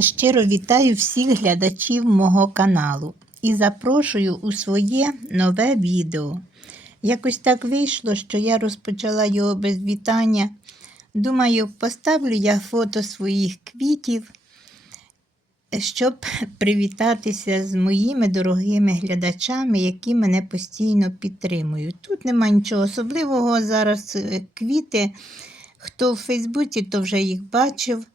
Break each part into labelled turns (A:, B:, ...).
A: Щиро вітаю всіх глядачів мого каналу і запрошую у своє нове відео. Якось так вийшло, що я розпочала його без вітання. Думаю, поставлю я фото своїх квітів, щоб привітатися з моїми дорогими глядачами, які мене постійно підтримують. Тут нема нічого особливого. Зараз е, квіти. Хто в Фейсбуці, то вже їх бачив.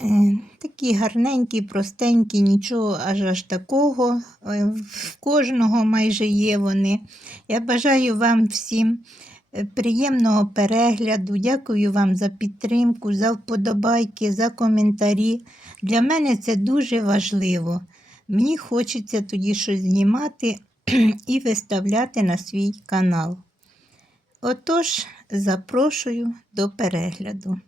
A: Е, Такі гарненькі, простенькі, нічого аж аж такого. Е, В кожного майже є вони. Я бажаю вам всім е, приємного перегляду. Дякую вам за підтримку, за вподобайки, за коментарі. Для мене це дуже важливо. Мені хочеться тоді щось знімати і виставляти на свій канал. Отож, запрошую до перегляду.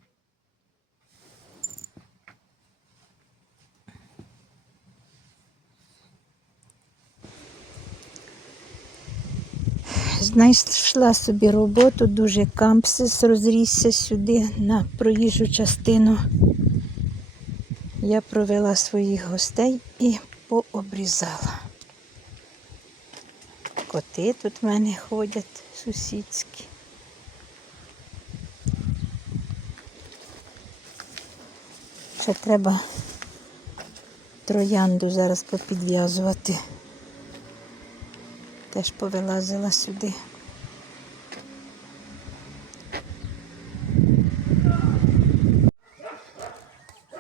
A: Знайшла собі роботу, дуже кампсис розрісся сюди на проїжджу частину. Я провела своїх гостей і пообрізала. Коти тут в мене ходять сусідські. Ще треба троянду зараз попідв'язувати. Теж повилазила сюди.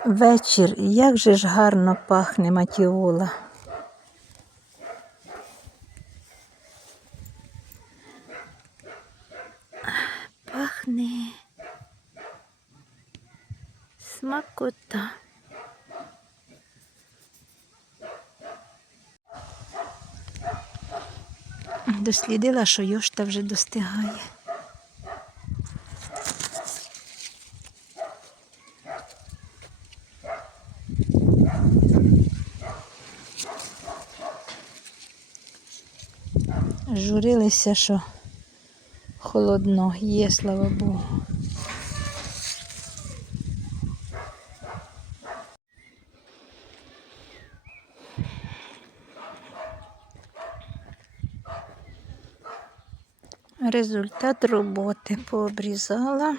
A: Вечір, як же ж гарно пахне матіола. Пахне смакота. Дослідила, що йошта вже достигає. Журилися, що холодно є, слава Богу. Результат роботи пообрізала,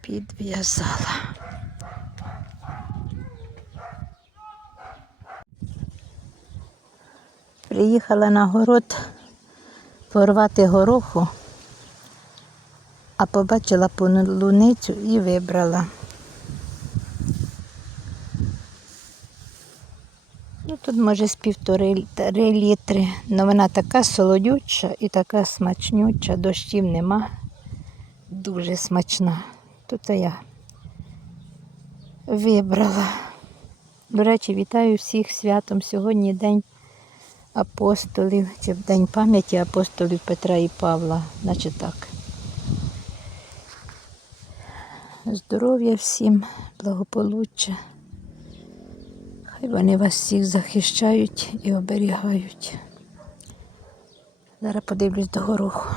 A: підв'язала. Приїхала на город порвати гороху, а побачила полуницю і вибрала. Ну, тут може з півтори літри. але вона така солодюча і така смачнюча, дощів нема. Дуже смачна. Тут я вибрала. До речі, вітаю всіх святом. Сьогодні день апостолів, чи в день пам'яті апостолів Петра і Павла, наче так. Здоров'я всім, благополуччя. Хай вони вас всіх захищають і оберігають. Зараз подивлюсь до гороху.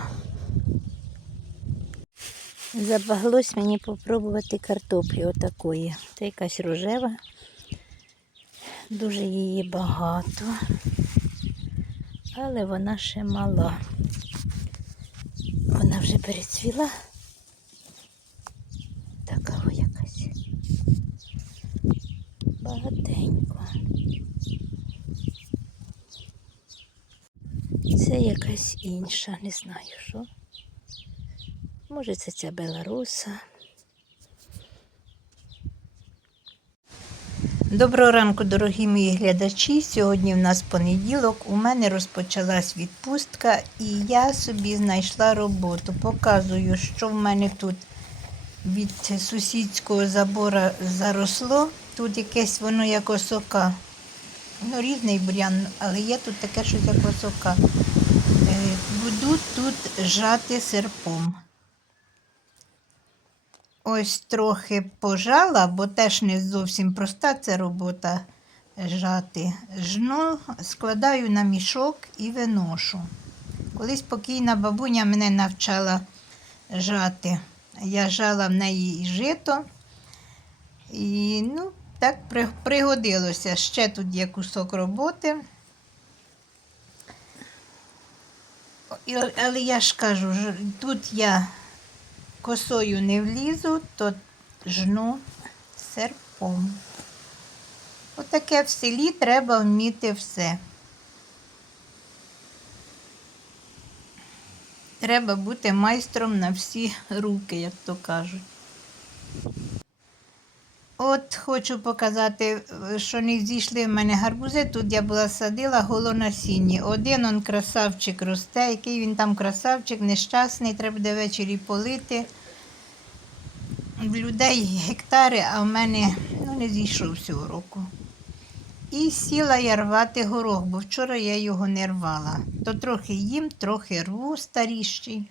A: Забаглось мені попробувати картоплі отакої. Це якась рожева, дуже її багато, але вона ще мала. Вона вже перецвіла. Така о якась. Багатенько. Це якась інша, не знаю що. Може це ця беларуса. Доброго ранку, дорогі мої глядачі. Сьогодні в нас понеділок. У мене розпочалась відпустка і я собі знайшла роботу. Показую, що в мене тут від сусідського забора заросло. Тут якесь воно як осока. Ну, різний бур'ян, але є тут таке щось як осока. Е, Буду тут жати серпом. Ось трохи пожала, бо теж не зовсім проста ця робота жати. Жну, складаю на мішок і виношу. Колись покійна бабуня мене навчала жати. Я жала в неї і жито. І ну, так пригодилося. Ще тут є кусок роботи. Але я ж кажу, тут я косою не влізу, то жну серпом. Отаке в селі треба вміти все. Треба бути майстром на всі руки, як то кажуть. От хочу показати, е, що не зійшли в мене гарбузи. Тут я була садила голонасінні. Один он красавчик росте, який він там красавчик, нещасний, треба буде ввечері полити. В людей гектари, а в мене ну, не зійшов цього року. І сіла я рвати горох, бо вчора я його не рвала. То трохи їм, трохи рву старіший.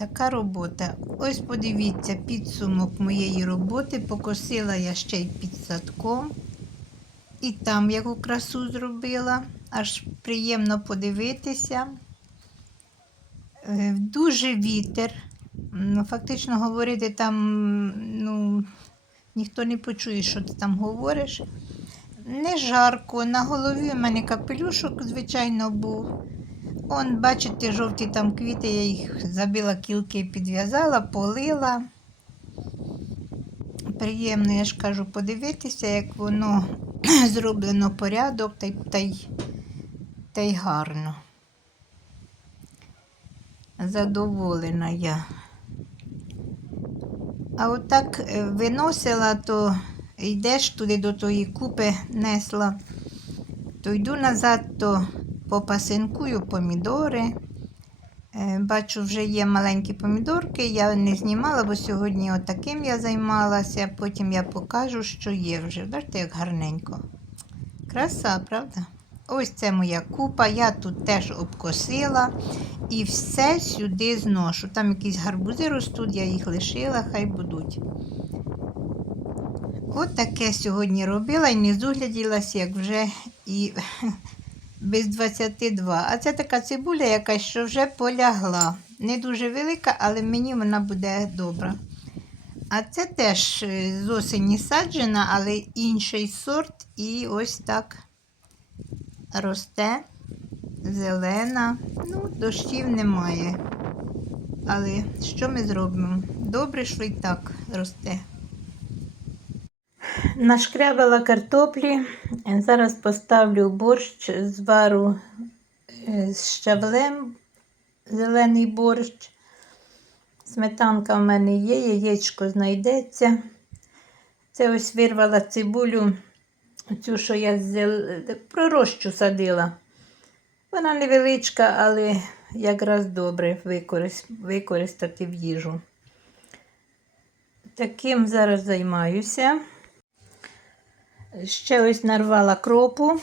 A: Така робота. Ось подивіться, підсумок моєї роботи. Покосила я ще й під садком. І там яку красу зробила. Аж приємно подивитися. Е, Дуже вітер. Ну, Фактично говорити там, ну, ніхто не почує, що ти там говориш. Не жарко, на голові у мене капелюшок, звичайно, був. Он, бачите, жовті там квіти, я їх забила кілки, підв'язала, полила. Приємно, я ж кажу, подивитися, як воно зроблено порядок та й, та й, та й гарно. Задоволена я. А отак е, виносила, то йдеш туди до тої купи, несла, то йду назад, то попасинкую помідори. Е, Бачу, вже є маленькі помідорки, я не знімала, бо сьогодні отаким я займалася, потім я покажу, що є вже. Бачите, як гарненько. Краса, правда? Ось це моя купа, я тут теж обкосила і все сюди зношу. Там якісь гарбузи ростуть, я їх лишила, хай будуть. От таке сьогодні робила і не зугляділася, як вже і без 22. А це така цибуля якась, що вже полягла. Не дуже велика, але мені вона буде добра. А це теж е, з осені саджена, але інший сорт. І ось так росте, зелена. Ну, дощів немає. Але що ми зробимо? Добре, що і так росте. Нашкрябала картоплі. Зараз поставлю борщ з вару е, з щавлем, зелений борщ. Сметанка в мене є, яєчко знайдеться. Це ось вирвала цибулю, цю, що я зел... пророщу садила. Вона невеличка, але якраз добре використати в їжу. Таким зараз займаюся. Ще ось нарвала кропу.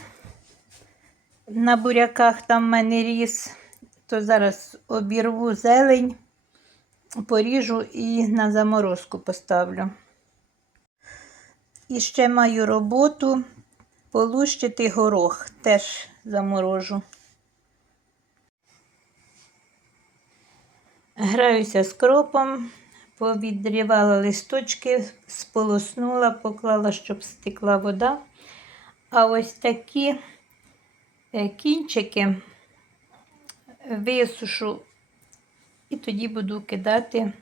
A: На буряках там в мене ріс, то зараз обірву зелень, поріжу і на заморозку поставлю. І ще маю роботу полущити горох, теж заморожу. Граюся з кропом, повідрівала листочки, сполоснула, поклала, щоб стекла вода. А ось такі е, кінчики висушу і тоді буду кидати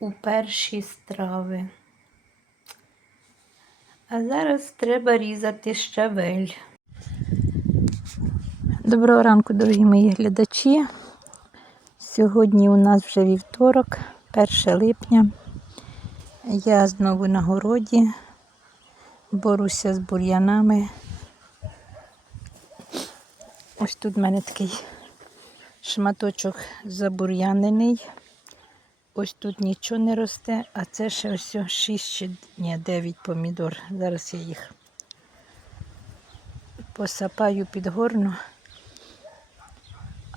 A: у перші страви. А зараз треба різати щавель. Доброго ранку, дорогі мої глядачі. Сьогодні у нас вже вівторок, 1 липня. Я знову на городі, борюся з бур'янами. Ось тут в мене такий шматочок забур'янений. Ось тут нічого не росте, а це ще ось 6 чи ні, 9 помідор. Зараз я їх посапаю підгорну.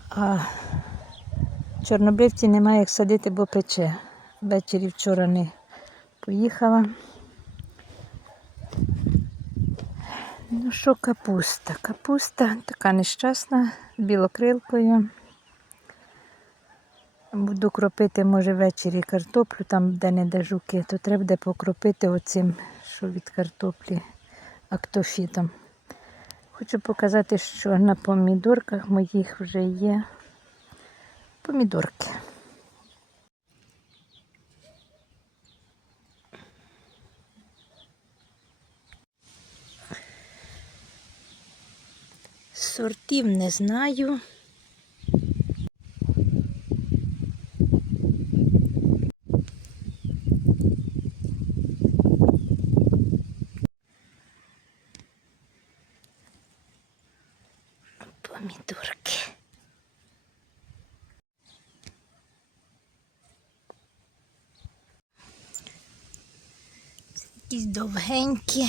A: А чорнобривці немає як садити, бо пече. Ввечері вчора не поїхала. Ну що, капуста? Капуста така нещасна, з білокрилкою. Буду кропити, може, ввечері картоплю, там, де не де жуки, то треба буде покропити оцим, що від картоплі актофітом. Хочу показати, що на помідорках моїх вже є помідорки. Сортів не знаю. Помідорки. Якісь довгенькі.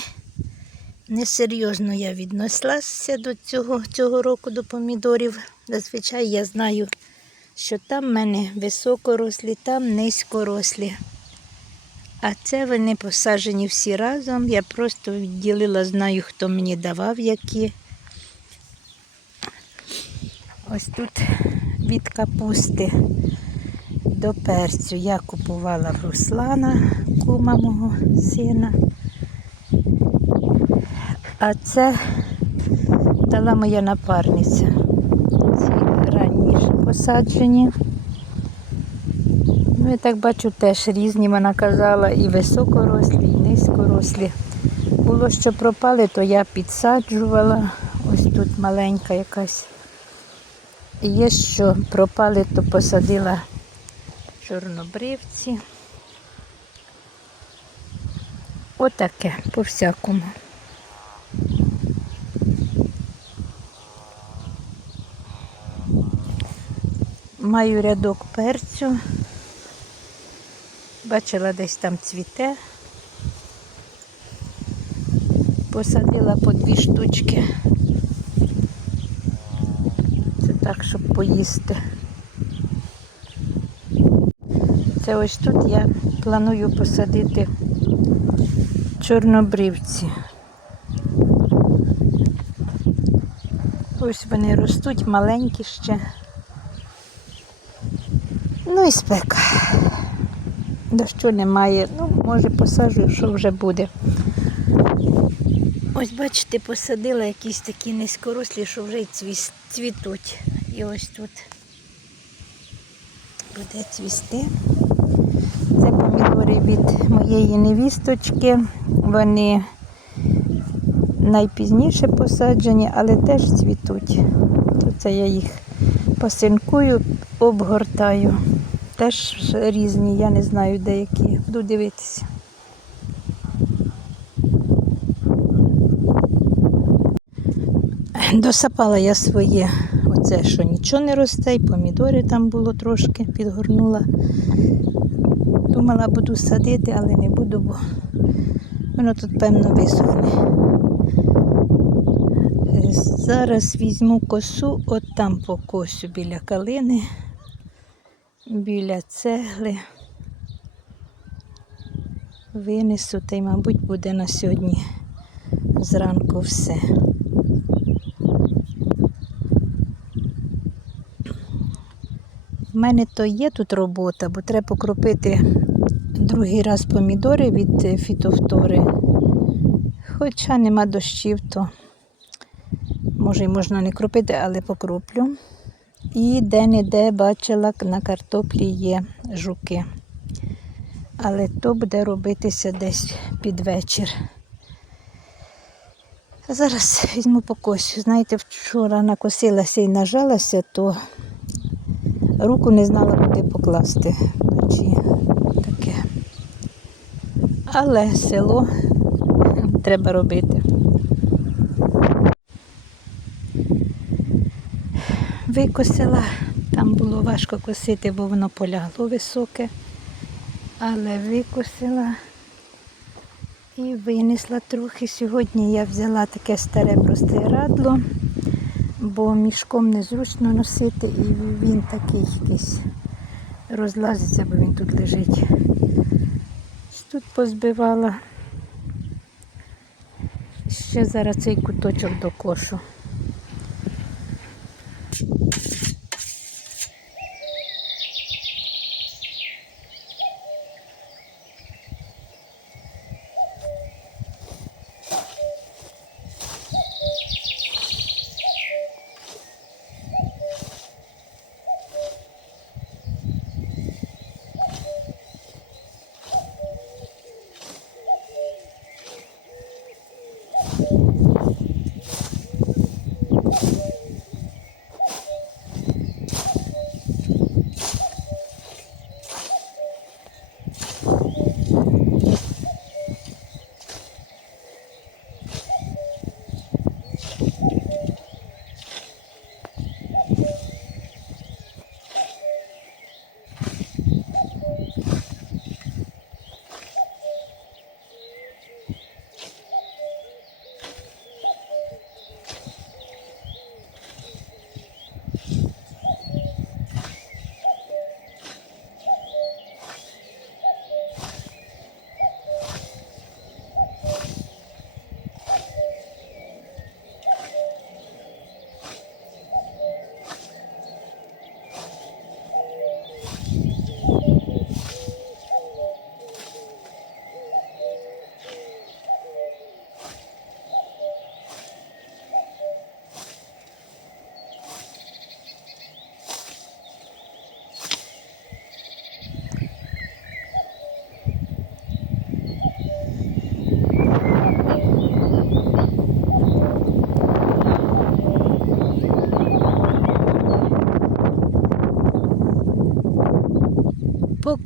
A: Несерйозно я віднеслася до цього, цього року до помідорів. Зазвичай я знаю, що там в мене високорослі, там низькорослі. А це вони посаджені всі разом. Я просто відділила, знаю, хто мені давав які. Ось тут від капусти до перцю я купувала в Руслана, кума мого сина. А це дала моя напарниця. Ці ранні ж посаджені. Ну, я так бачу, теж різні, вона казала, і високорослі, і низькорослі. Було, що пропали, то я підсаджувала. Ось тут маленька якась. Є, що пропали, то посадила чорнобривці. Отаке по всякому. Маю рядок перцю. Бачила, десь там цвіте. Посадила по дві штучки. Це так, щоб поїсти. Це ось тут я планую посадити чорнобривці. Ось вони ростуть маленькі ще. І спека. Дощу немає. Ну, може посаджу, що вже буде. Ось бачите, посадила якісь такі низькорослі, що вже цвітуть. І ось тут буде цвісти. Це помідори від моєї невісточки. Вони найпізніше посаджені, але теж цвітуть. То це я їх пасинкую, обгортаю. Теж різні, я не знаю деякі. Буду дивитися. Досапала я своє, оце, що нічого не росте, і помідори там було трошки, підгорнула. Думала, буду садити, але не буду, бо воно тут, певно, висохне. Е, Зараз візьму косу, от там покосю біля калини, біля цегли. Винесу та й, мабуть, буде на сьогодні зранку все. В мене то є тут робота, бо треба покропити другий раз помідори від е, фітофтори. Хоча нема дощів, то може й можна не кропити, але покроплю. І де-не-де бачила, на картоплі є жуки. Але то буде робитися десь під вечір. Зараз візьму покосю. Знаєте, вчора накосилася і нажалася, то руку не знала, куди покласти вночі. Таке. Але село треба робити. Викосила, там було важко косити, бо воно полягло високе, але викосила і винесла трохи. Сьогодні я взяла таке старе просте радло, бо мішком незручно носити і він такий якийсь розлазиться, бо він тут лежить. Тут позбивала. Ще зараз цей куточок до Thank you.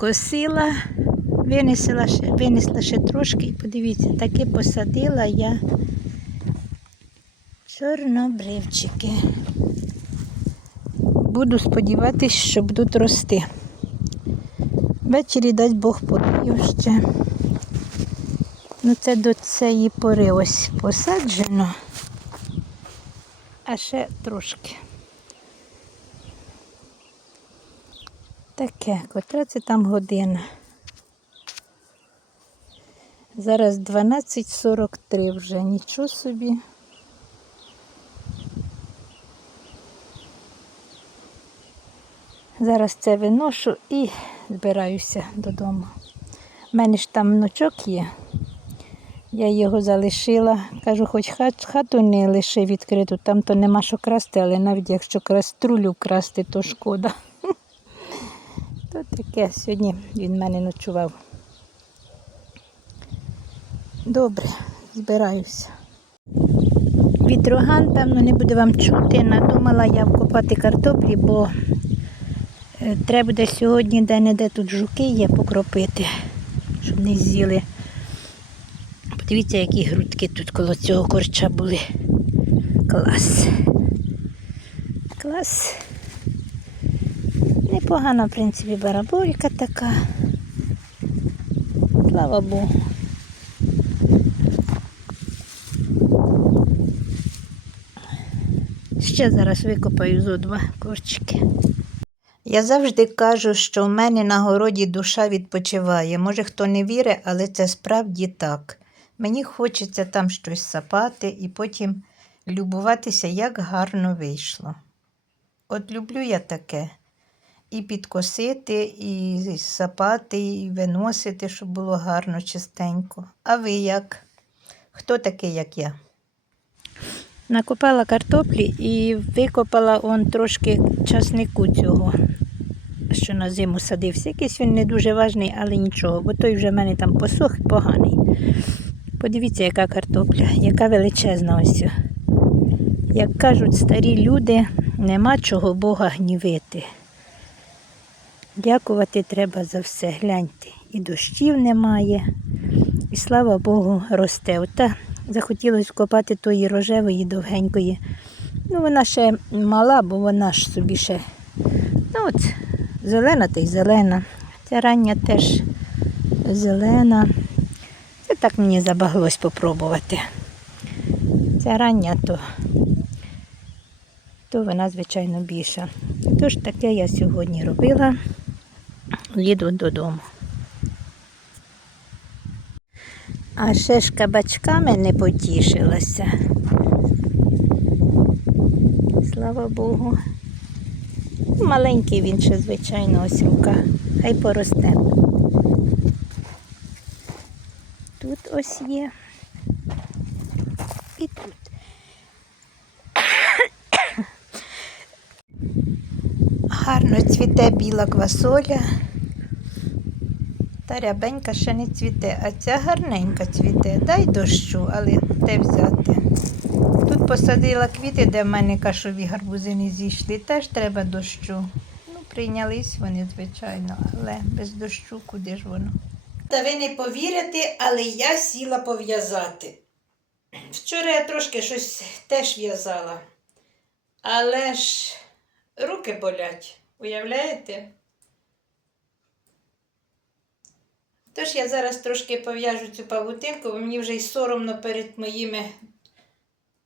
A: Кошу. Покосила, винесла ще, винесла ще трошки і подивіться, таки посадила я чорнобривчики. Буду сподіватися, що будуть рости. Ввечері дасть Бог подаю ще. Ну, це до цієї пори ось посаджено, а ще трошки. Таке, котра це там година. Зараз 12.43 вже, нічого собі. Зараз це виношу і збираюся додому. У мене ж там внучок є. Я його залишила. Кажу, хоч хату не лиши відкриту, там то нема що красти, але навіть якщо краструлю красти, то шкода. То таке, сьогодні він мене ночував. Добре, збираюся. Вітроган, певно, не буде вам чути. Надумала я вкопати картоплі, бо е, треба буде сьогодні де-не-де тут жуки є покропити, щоб не з'їли. Подивіться, які грудки тут коло цього корча були. Клас. Клас. Непогана, в принципі, бараболька така. Слава Богу. Ще зараз викопаю зо два корчики. Я завжди кажу, що в мене на городі душа відпочиває. Може, хто не вірить, але це справді так. Мені хочеться там щось сапати і потім любуватися, як гарно вийшло. От люблю я таке. І підкосити, і сапати, і виносити, щоб було гарно, чистенько. А ви як? Хто такий, як я? Накопала картоплі і викопала он трошки часнику цього, що на зиму садився. Якийсь він не дуже важний, але нічого, бо той вже в мене там посох і поганий. Подивіться, яка картопля, яка величезна ось. Як кажуть старі люди, нема чого Бога гнівити. Дякувати треба за все. Гляньте, і дощів немає, і слава Богу, росте. Ота захотілося копати тої рожевої довгенької. Ну, вона ще мала, бо вона ж собі ще. Ну от, зелена та й зелена. Ця рання теж зелена. Це так мені забаглось попробувати. Ця рання, то, то вона, звичайно, більша. Тож таке я сьогодні робила. Їду додому. А ще ж кабачками не потішилася. Слава Богу. Маленький він ще, звичайно, ось рука. Хай поросте. Тут ось є. І тут. Гарно цвіте біла квасоля. Та рябенька ще не цвіте, а ця гарненька цвіте. Дай дощу, але де взяти. Тут посадила квіти, де в мене кашові гарбузи не зійшли. Теж треба дощу. Ну, прийнялись вони, звичайно, але без дощу куди ж воно. Та ви не повірите, але я сіла пов'язати. Вчора я трошки щось теж в'язала. Але ж руки болять, уявляєте? Тож я зараз трошки пов'яжу цю павутинку, бо мені вже й соромно перед моїми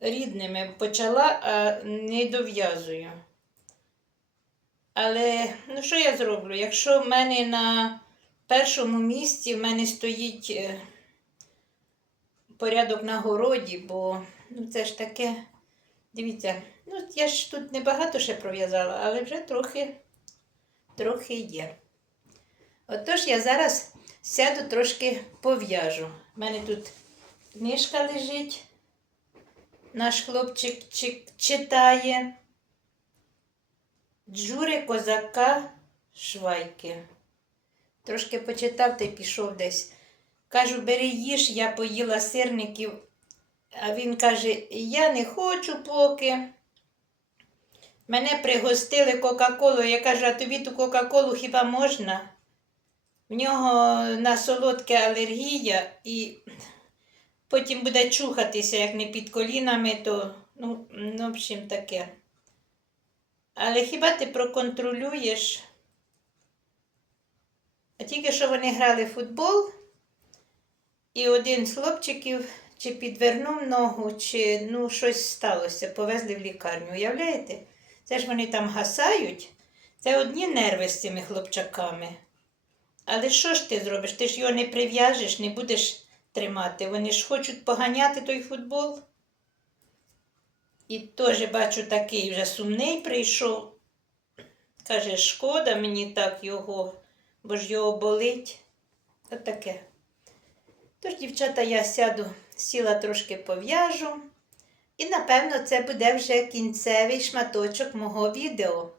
A: рідними почала, а не дов'язую. Але ну що я зроблю? Якщо в мене на першому місці в мене стоїть е, порядок на городі, бо ну, це ж таке. Дивіться, ну я ж тут небагато ще пров'язала, але вже трохи, трохи є. Отож я зараз сяду трошки пов'яжу. У мене тут книжка лежить. Наш хлопчик чи- читає. Джури козака Швайки. Трошки почитав та й пішов десь. Кажу, бери їж, я поїла сирників. А він каже: Я не хочу поки. Мене пригостили Кока-Колою. Я кажу, а тобі ту Кока-Колу хіба можна? В нього на солодке алергія і потім буде чухатися, як не під колінами, то, ну, ну, в общем, таке. Але хіба ти проконтролюєш? А тільки що вони грали в футбол, і один з хлопчиків чи підвернув ногу, чи ну, щось сталося, повезли в лікарню. Уявляєте? Це ж вони там гасають. Це одні нерви з цими хлопчаками. Але що ж ти зробиш? Ти ж його не прив'яжеш, не будеш тримати. Вони ж хочуть поганяти той футбол. І теж бачу такий вже сумний прийшов. Каже, шкода мені так його, бо ж його болить. От таке. Тож, дівчата, я сяду, сіла трошки пов'яжу. І, напевно, це буде вже кінцевий шматочок мого відео.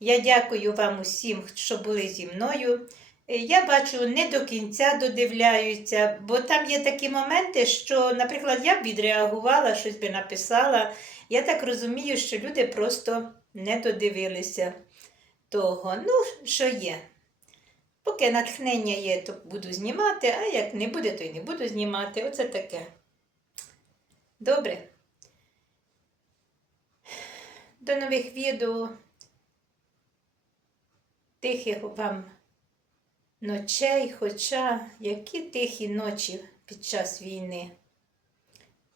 A: Я дякую вам усім, що були зі мною. Я бачу, не до кінця додивляються, бо там є такі моменти, що, наприклад, я б відреагувала, щось би написала. Я так розумію, що люди просто не додивилися того. Ну, що є. Поки натхнення є, то буду знімати, а як не буде, то й не буду знімати. Оце таке. Добре. До нових відео. Тихих вам ночей, хоча які тихі ночі під час війни.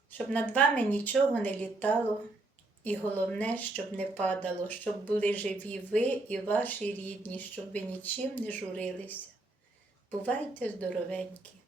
A: Щоб над вами нічого не літало, і головне, щоб не падало, щоб були живі ви і ваші рідні, щоб ви нічим не журилися. Бувайте здоровенькі!